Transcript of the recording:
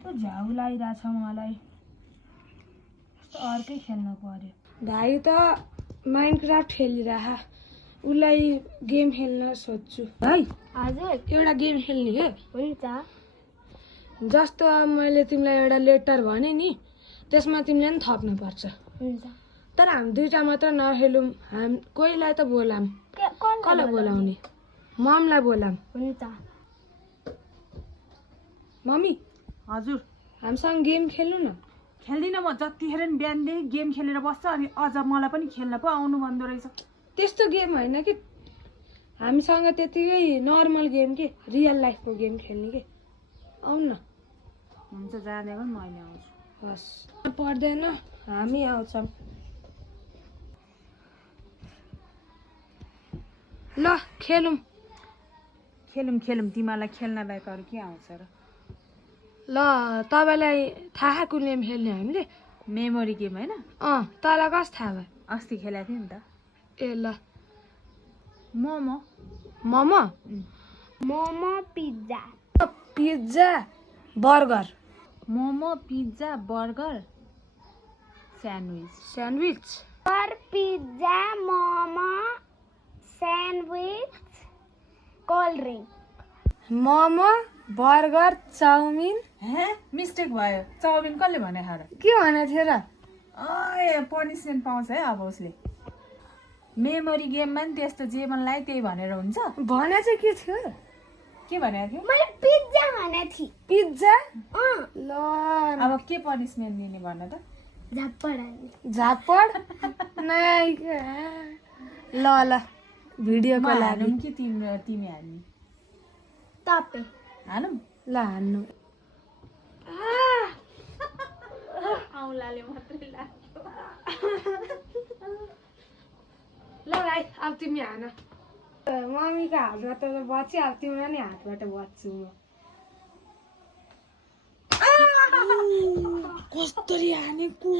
कस्तो झ्याउ लागिरहेछ मलाई। अर्कै खेल्नु पर्यो। भाइ त माइनक्राफ्ट खेलिरह, उसलाई गेम खेल्न सोध्छु। भाइ हजुर एउटा गेम खेल्ने के? हुन्छ जस्तो अब मैले तिमीलाई एउटा लेटर भने नि, त्यसमा तिमीले पनि थप्नुपर्छ। हुन्छ तर हामी दुईटा मात्र नखेलौँ, हामी कोहीलाई त बोलाम। कसलाई बोलाउने? ममलाई बोलाम। हुन्छ मम्मी हजुर हामीसँग गेम खेल्नु न। खेल्दिनँ म, जतिखेर नि बिहानदेखि गेम खेलेर बस्छ अनि अझ मलाई पनि खेल्न पो आउनु भन्दो रहेछ। त्यस्तो गेम होइन कि, हामीसँग त्यतिकै नर्मल गेम के, रियल लाइफको गेम खेल्ने के। आउनु न। हुन्छ जाँदैको नि मैले आउँछु। हस् पर्दैन, हामी आउँछौँ। ल खेलौँ। खेलौँ तिमीलाई खेल्न लायक अरू के आउँछ र? ल तपाईँलाई थाहा कुन गेम खेल्ने हामीले? मेमोरी गेम होइन? तँलाई कस थाहा भयो? अस्ति खेलेको थिएँ नि त। ए ल। Momo momo, momo pizza pizza, burger, momo pizza burger sandwich. Sandwich, pizza momo sandwich cold drink momo, burger, chow mein. हे मिस्टेक भयो, चाउमिन कसले भने खाएर? के भनेको थियो र? पनिसमेन्ट पाउँछ है अब उसले। मेमोरी गेममा नि त्यस्तो जे मन लाग्यो त्यही भनेर हुन्छ। भने चाहिँ के थियो? के भनेको थियो? मैले पिज्जा भनेको थिएँ। पिज्जा। ल अब के पनिसमेन्ट दिने भन त? झापड नाइ। ल ल भिडियोको लागि हानौँ कि तिमी हान्ने? तपाईँ हानौँ? ल हान्नु। औँलाले मात्रै लाग्यो। ल भाइ अब तिमी हान। मम्मीको हातमा त बच्यो, अब तिम्रो नि हातबाट बच्छु म। कस्तरी हानेको।